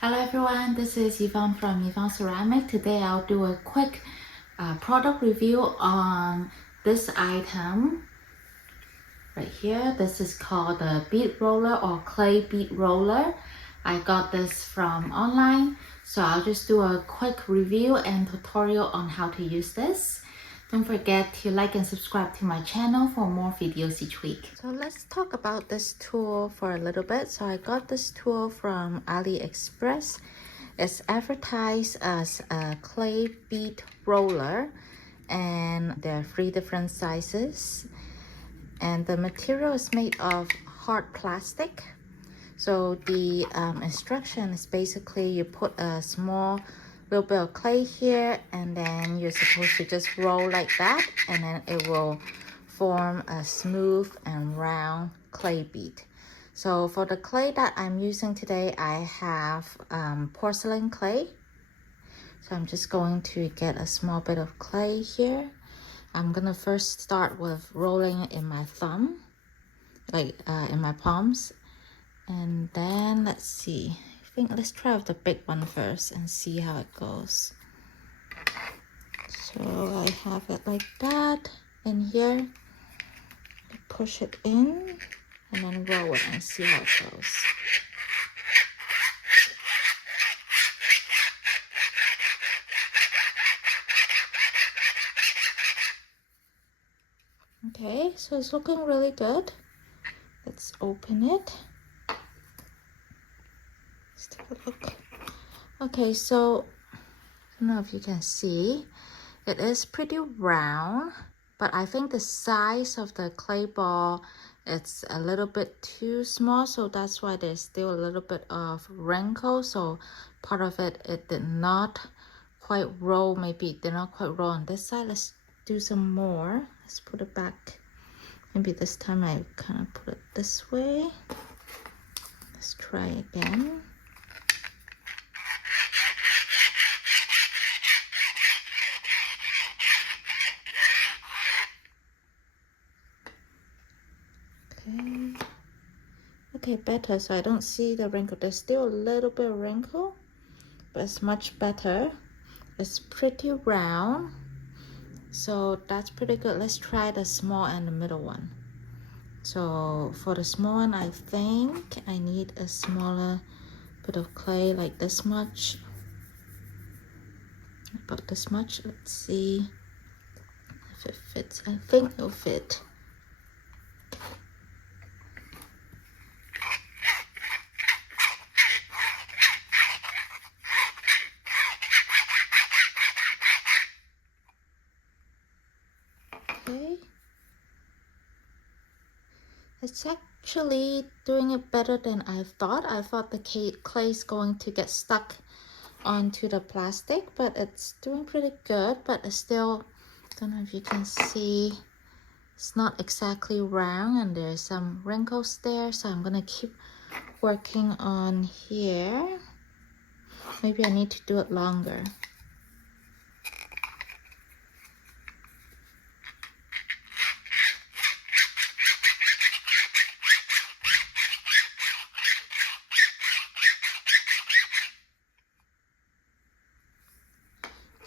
Hello everyone, this is Yvonne from Yvonne Ceramic. Today I'll do a quick product review on this item right here. This is called the bead roller or clay bead roller. I got this from online, so I'll just do a quick review and tutorial on how to use this. Don't forget to like and subscribe to my channel for more videos each week. So let's talk about this tool for a little bit. So I got this tool from AliExpress. It's advertised as a clay bead roller, and there are 3 different sizes. And the material is made of hard plastic. So the instruction is basically you put a small little bit of clay here, and then you're supposed to just roll like that, and then it will form a smooth and round clay bead. So for the clay that I'm using today, I have porcelain clay. So I'm just going to get a small bit of clay here. I'm gonna first start with rolling it in my thumb, like in my palms. And then let's see, let's try with the big one first and see how it goes. So I have it like that in here. Push it in and then roll it and see how it goes. Okay, so it's looking really good. Let's open it. Let's take a look. Okay, so I don't know if you can see, it is pretty round, but I think the size of the clay ball, it's a little bit too small, so that's why there's still a little bit of wrinkle. So part of it did not quite roll. Maybe it did not quite roll on this side. Let's do some more. Let's put it back. Maybe this time I kind of put it this way. Let's try again. Okay, better. So I don't see the wrinkle. There's still a little bit of wrinkle, but it's much better. It's pretty round, so that's pretty good. Let's try the small and the middle one. So for the small one, I think I need a smaller bit of clay, like this much, about this much. Let's see if it fits. I think it'll fit. Okay, it's actually doing it better than I thought. I thought the clay is going to get stuck onto the plastic, but it's doing pretty good. But it's still, don't know if you can see, it's not exactly round and there's some wrinkles there, so I'm gonna keep working on here. Maybe I need to do it longer.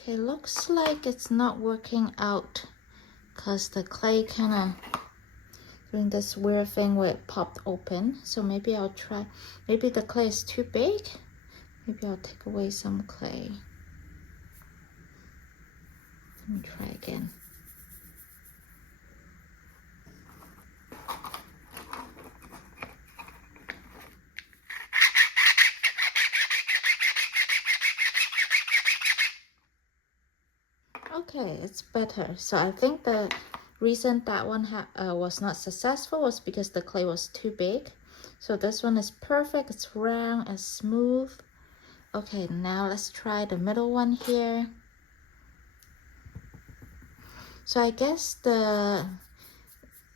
Okay, looks like it's not working out because the clay kind of doing this weird thing where it popped open. So maybe I'll try, maybe the clay is too big. Maybe I'll take away some clay. Let me try again. Okay, it's better. So I think the reason that one was not successful was because the clay was too big. So this one is perfect. It's round and smooth. Okay, now let's try the middle one here. So I guess the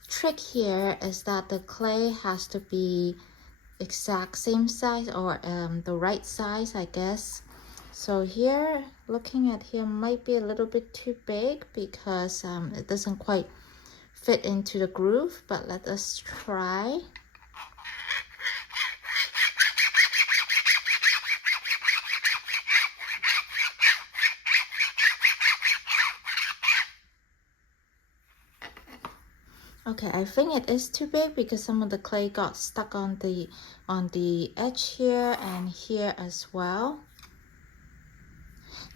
trick here is that the clay has to be exact same size, or the right size, I guess. So here, looking at here, might be a little bit too big because it doesn't quite fit into the groove, but let us try. Okay, I think it is too big because some of the clay got stuck on the edge here and here as well.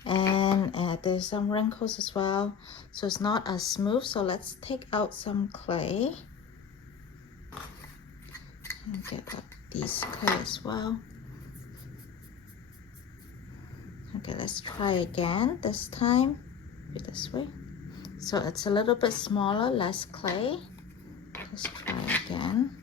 And there's some wrinkles as well, so it's not as smooth. So let's take out some clay and get out these clay as well. Okay, let's try again. This time this way, so it's a little bit smaller, less clay. Let's try again.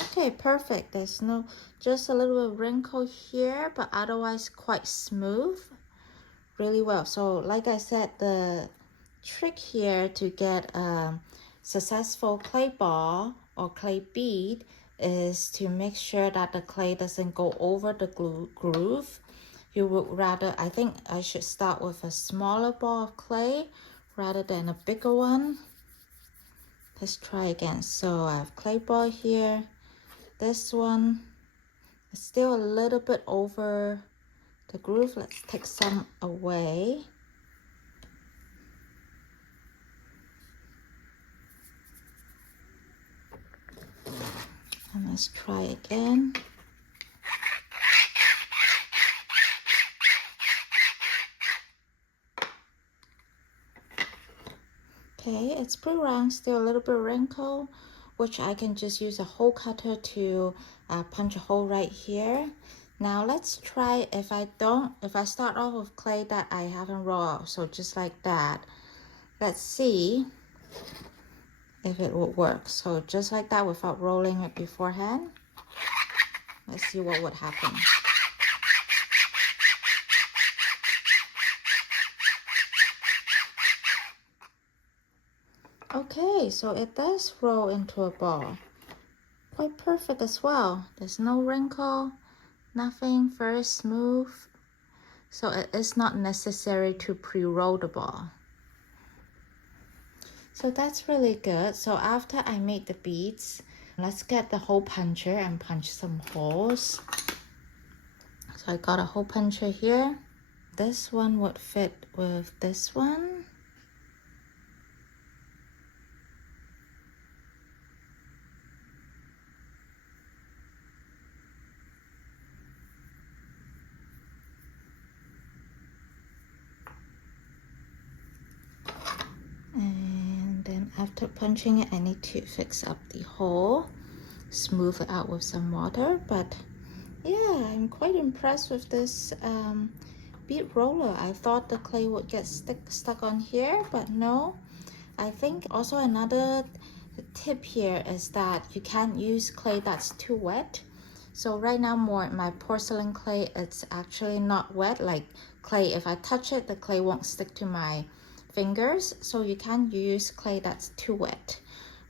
Okay, perfect. There's just a little bit of wrinkle here, but otherwise quite smooth, really well. So like I said, the trick here to get a successful clay ball or clay bead is to make sure that the clay doesn't go over the groove. You would rather, I think I should start with a smaller ball of clay rather than a bigger one. Let's try again. So I have clay ball here. This one is still a little bit over the groove. Let's take some away. And let's try again. Okay, it's pretty round, still a little bit wrinkle, which I can just use a hole cutter to punch a hole right here. Now let's try if I start off with clay that I haven't rolled out, so just like that. Let's see if it would work. So just like that without rolling it beforehand. Let's see what would happen. Okay, so it does roll into a ball. Quite perfect as well. There's no wrinkle, nothing, very smooth. So it is not necessary to pre-roll the ball. So that's really good. So after I made the beads, let's get the hole puncher and punch some holes. So I got a hole puncher here. This one would fit with this one. And then after punching it, I need to fix up the hole, smooth it out with some water. But yeah, I'm quite impressed with this bead roller. I thought the clay would get stuck on here, but no. I think also another tip here is that you can't use clay that's too wet. So right now my porcelain clay, it's actually not wet. Like clay, if I touch it, the clay won't stick to my fingers. So you can't use clay that's too wet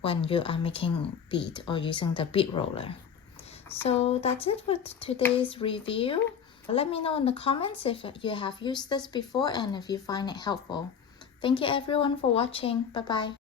when you are making bead or using the bead roller. So that's it for today's review. Let me know in the comments if you have used this before and if you find it helpful. Thank you everyone for watching. Bye bye.